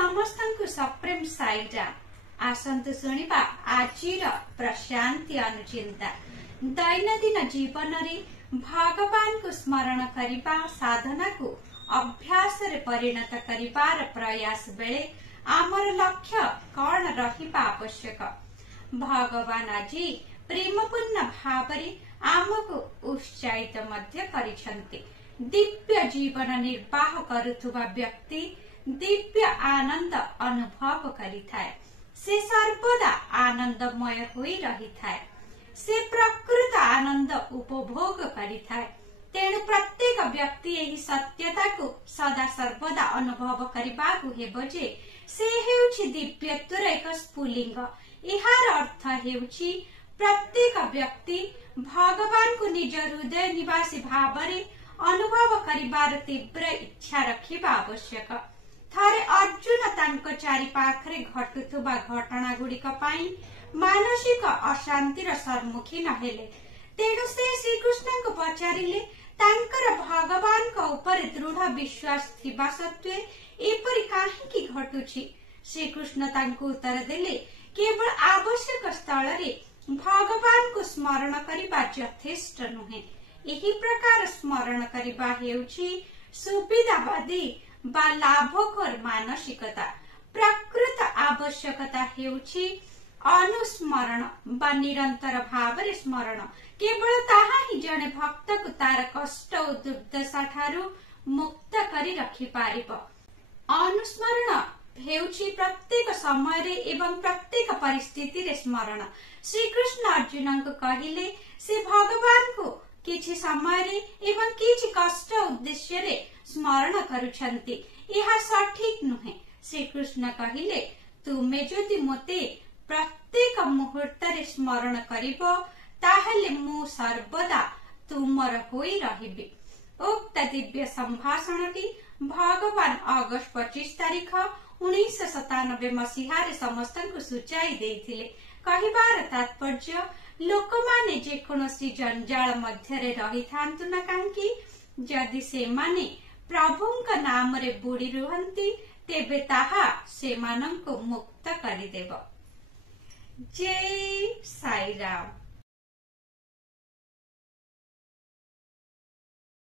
समस्त सप्रेम साईरा आसंतु शुणिबा आजिर प्रशांति अनुचिंता दैनंदिन जीवन रे भगवान को स्मरण करिबा साधना को अभ्यास रे परिणत करिबार प्रयास बेले आमर लक्ष्य कौन रहिबा आवश्यक। भगवान आज प्रेमपूर्ण भावरे आमको उत्साहित मध्य करिसंती। दिव्य जीवन निर्वाह करुथुबा व्यक्ति दिव्य आनंद अनुभव करिथाय। से सर्वदा आनंदमय होई रहिथाय। से प्रकृत आनंद उपभोग करिथाय। तेणु प्रत्येक व्यक्ति एही सत्यता को सदा सर्वदा अनुभव करिबाकु हेबो जे से हेउछि दिव्यत्वर एक स्फुलिंग। इहार अर्थ हेउछि प्रत्येक व्यक्ति भगवान को निज हृदय निवासी भावरे अनुभव करिबार तीव्र इच्छा रखिबा आवश्यक। थरे अर्जुन तांको चारि पाखरे घटुथुबा घटना गुड़िक पाई मानसिक अशांतिर सम्मुखीन हेले। तेणु से श्रीकृष्ण को पचारिले तांकर भगवान को ऊपर दृढ़ विश्वास थिबा सत्वे एपरि काहेकि घटुछि। श्रीकृष्ण तांको उत्तर देले केवल आवश्यक स्थल रे भगवान को स्मरण करिबा यथेष्ट नुहे। एही प्रकार स्मरण करिबा हेउछि सुविधावादी बा लाभकर मानसिकता। प्रकृत आवश्यकता हेउछि अनुस्मरण बा निरंतर भावरे स्मरण। केवल ताहा ही जने भक्त को तार कष्ट और दुर्दशा ठारू मुक्त करी रखि पारिब। अनुस्मरण हेउछि प्रत्येक समय रे एवं प्रत्येक परिस्थिति रे स्मरण। श्री कृष्ण अर्जुन को कहिले से भगवान को किछि समय रे एवं किछि कष्ट उद्देश्य रे स्मरण करुछंती। यह सठिक नुहे। श्री कृष्ण कहिले तुमे जदि मोते प्रत्येक मुहूर्त रे स्मरण करिबो ताहले मु सर्वदा तुमर होई रहिबी। उक्त दिव्य संभाषण टी भगवान अगस्त 25 तारीख 1997 मसीहा रे समस्त को सूचाई देथिले। कहिबार तात्पर्य लोक माने जे कोनोसी जंजाल मध्य रे रही थांतु ना कांकी जदि से माने प्रभुंक नाम रे बुड़ी रुहंती तेबे ताहा से मानन को मुक्त करि देबो। जय साई राम।